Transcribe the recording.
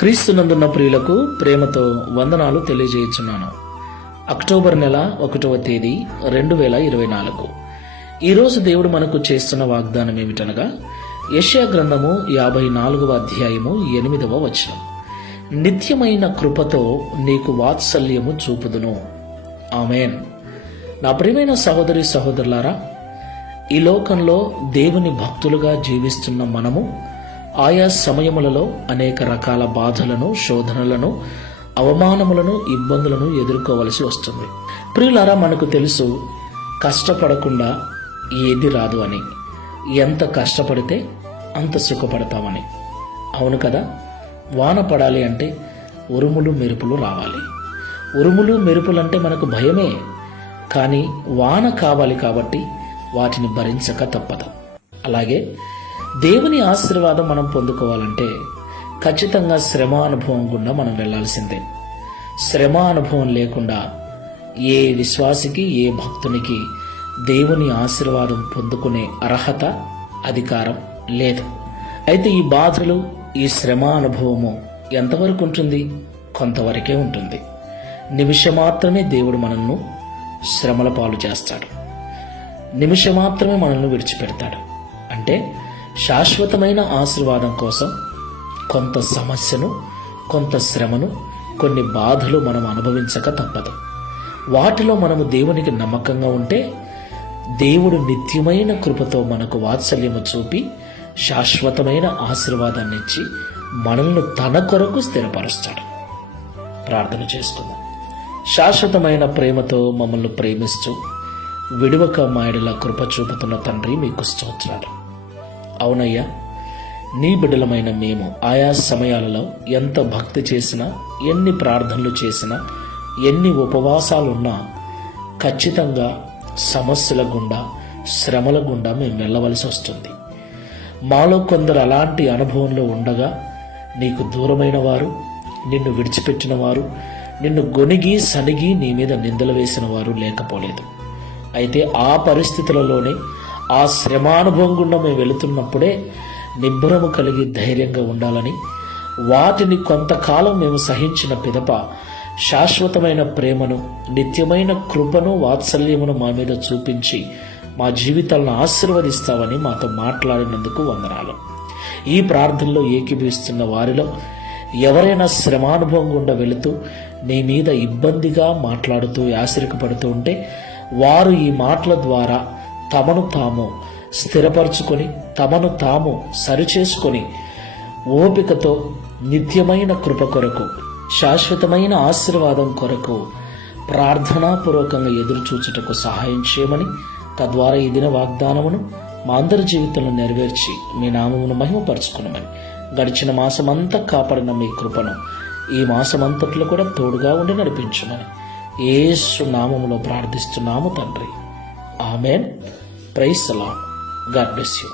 క్రీస్తునందున్న ప్రియులకు ప్రేమతో వందనాలు తెలియజేయుచున్నాను. అక్టోబర్ నెల 1వ తేదీ 2024. ఈరోజు దేవుడు మనకు చేస్తున్న వాగ్దానం ఏమిటనగా యెషయా గ్రంథము 54వ అధ్యాయము 8వ వచనం. నిత్యమైన కృపతో నీకు వాత్సల్యము చూపుదును. ఆమేన్. నా ప్రియమైన సహోదరి సహోదరులారా, ఈ లోకంలో దేవుని భక్తులుగా జీవిస్తున్న మనము ఆయా సమయములలో అనేక రకాల బాధలను, శోధనలను, అవమానములను, ఇబ్బందులను ఎదుర్కోవలసి వస్తుంది. ప్రియులారా, మనకు తెలుసు కష్టపడకుండా ఏది రాదు అని. ఎంత కష్టపడితే అంత సుఖపడతామని. అవును కదా. వాన పడాలి అంటే ఉరుములు మెరుపులు రావాలి. ఉరుములు మెరుపులంటే మనకు భయమే, కానీ వాన కావాలి కాబట్టి వాటిని భరించక తప్పదు. అలాగే దేవుని ఆశీర్వాదం మనం పొందుకోవాలంటే ఖచ్చితంగా శ్రమ అనుభవం గుండా మనం వెళ్లాల్సిందే. శ్రమ అనుభవం లేకుండా ఏ విశ్వాసికి, ఏ భక్తునికి దేవుని ఆశీర్వాదం పొందుకునే అర్హత, అధికారం లేదు. అయితే ఈ బాధలు, ఈ శ్రమ అనుభవము ఎంతవరకు ఉంటుంది? కొంతవరకే ఉంటుంది. నిమిషం మాత్రమే దేవుడు మనల్ని శ్రమల పాలు చేస్తాడు. నిమిషం మాత్రమే మనల్ని విడిచిపెడతాడు. అంటే శాశ్వతమైన ఆశీర్వాదం కోసం కొంత సమస్యను, కొంత శ్రమను, కొన్ని బాధలు మనం అనుభవించక తప్పదు. వాటిలో మనము దేవునికి నమ్మకంగా ఉంటే దేవుడు నిత్యమైన కృపతో మనకు వాత్సల్యము చూపి శాశ్వతమైన ఆశీర్వాదాన్ని ఇచ్చి మనల్ని తన కొరకు స్థిరపరుస్తాడు. ప్రార్థన చేసుకుందాం. శాశ్వతమైన ప్రేమతో మమ్మల్ని ప్రేమిస్తూ విడువక మాయడిలా కృప చూపుతున్న తండ్రి, మీకు స్తోత్రాలు. అవునయ్యా, నీ బిడ్డలమైన మేము ఆయా సమయాలలో ఎంత భక్తి చేసినా, ఎన్ని ప్రార్థనలు చేసినా, ఎన్ని ఉపవాసాలున్నా ఖచ్చితంగా సమస్యల గుండా, శ్రమల గుండా మేము వెళ్ళవలసి వస్తుంది. మాలో కొందరు అలాంటి అనుభవంలో ఉండగా నీకు దూరమైన వారు, నిన్ను విడిచిపెట్టిన వారు, నిన్ను గొనిగి సనిగి నీ మీద నిందలు వేసిన వారు లేకపోలేదు. అయితే ఆ పరిస్థితులలోనే, ఆ శ్రమానుభవం గుండా మేము వెళుతున్నప్పుడే నిబ్బరము కలిగి ధైర్యంగా ఉండాలని, వాటిని కొంతకాలం మేము సహించిన పిదప శాశ్వతమైన ప్రేమను, నిత్యమైన కృపను, వాత్సల్యమును మా మీద చూపించి మా జీవితాలను ఆశీర్వదిస్తావని మాతో మాట్లాడినందుకు వందనాలు. ఈ ప్రార్థనలో ఏకీభవిస్తున్న వారిలో ఎవరైనా శ్రమానుభవం గుండా వెళుతూ నీ మీద ఇబ్బందిగా మాట్లాడుతూ ఆశ్చర్యపడుతూ ఉంటే వారు ఈ మాటల ద్వారా తమను తాము స్థిరపరచుకొని, తమను తాము సరిచేసుకొని ఓపికతో నిత్యమైన కృప కొరకు, శాశ్వతమైన ఆశీర్వాదం కొరకు ప్రార్థనాపూర్వకంగా ఎదురుచూచుటకు సహాయం చేయమని, తద్వారా ఈ దిన వాగ్దానమును మా అందరి జీవితంలో నెరవేర్చి మీ నామమును మహిమపరచుకున్నామని, గడిచిన మాసమంతా కాపాడిన మీ కృపను ఈ మాసమంతట్లో కూడా తోడుగా ఉండి నడిపించమని యేసు నామములో ప్రార్థిస్తున్నాము తండ్రి. Amen. Praise the Lord. God bless you.